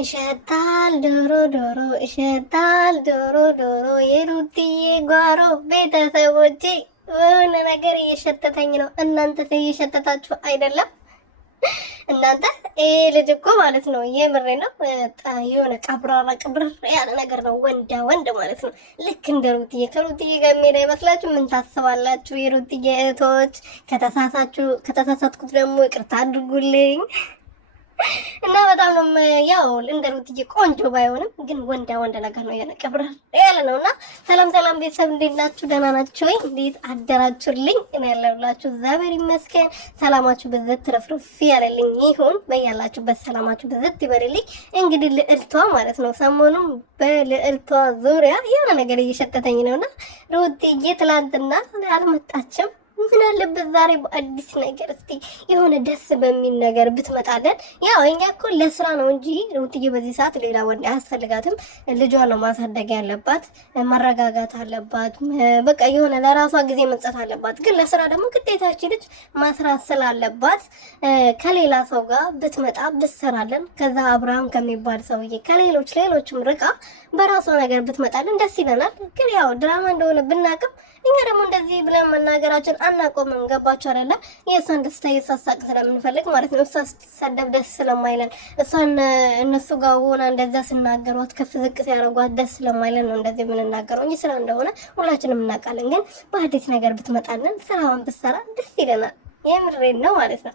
ይሸታል ዶሮ ዶሮ ይሸታል ዶሮ ዶሮ የሩትዬ ጓሮ ቤተሰቦቼ የሆነ ነገር እየሸተተኝ ነው። እናንተ እየሸተታችሁ አይደለም? እናንተ ይሄ ልጅ እኮ ማለት ነው የምሬ ነው የሆነ ቀብራራ ቅብር ያለ ነገር ነው። ወንዳ ወንድ ማለት ነው። ልክ እንደ ሩትዬ ከሩትዬ ጋር የሚሄድ አይመስላችሁ? ምን ታስባላችሁ የሩትዬ እህቶች? ከተሳሳትኩት ደግሞ ይቅርታ አድርጉልኝ። እና በጣም ነው ያው እንደ ሩትዬ ቆንጆ ባይሆንም ግን ወንዳ ወንድ ነገር ነው ያለ ያለ ነው። እና ሰላም ሰላም ቤተሰብ እንዴት ናችሁ? ደህና ናችሁ ወይ? እንዴት አደራችሁልኝ? እኔ ያለሁላችሁ እግዚአብሔር ይመስገን። ሰላማችሁ በዘት ትረፍርፍ ያለልኝ ይሁን። በያላችሁበት ሰላማችሁ በዘት ይበልልኝ። እንግዲህ ልዕልቷ ማለት ነው ሰሞኑን በልዕልቷ ዙሪያ የሆነ ነገር እየሸተተኝ ነውና ሩትዬ ትላንትና አልመጣችም። ምን አለበት ዛሬ በአዲስ ነገር እስቲ የሆነ ደስ በሚል ነገር ብትመጣለን። ያው እኛ እኮ ለስራ ነው እንጂ ሩትዬ በዚህ ሰዓት ሌላ ወንድ አያስፈልጋትም። ልጇን ነው ማሳደግ ያለባት፣ መረጋጋት አለባት። በቃ የሆነ ለራሷ ጊዜ መስጠት አለባት። ግን ለስራ ደግሞ ግዴታች ልጅ ማስራት ስላለባት ከሌላ ሰው ጋር ብትመጣ ብትሰራለን፣ ከዛ አብርሃም ከሚባል ሰውዬ ሌሎችም ርቃ በራሷ ነገር ብትመጣለን ደስ ይለናል። ግን ያው ድራማ እንደሆነ ብናቅም እኛ ደግሞ እንደዚህ ብለን መናገራችን አናቆምም። ገባችሁ አይደለ? የእሷን ደስታ የሳሳቅ ስለምንፈልግ ማለት ነው። እሷ ስትሰደብ ደስ ስለማይለን እሷን እነሱ ጋር ሆና እንደዛ ስናገሯት ከፍ ዝቅ ሲያደርጓት ደስ ስለማይለን ነው እንደዚህ የምንናገረው እንጂ ስራ እንደሆነ ሁላችንም እናውቃለን። ግን በአዲስ ነገር ብትመጣለን ስራዋን ብትሰራ ደስ ይለናል። የምሬን ነው ማለት ነው።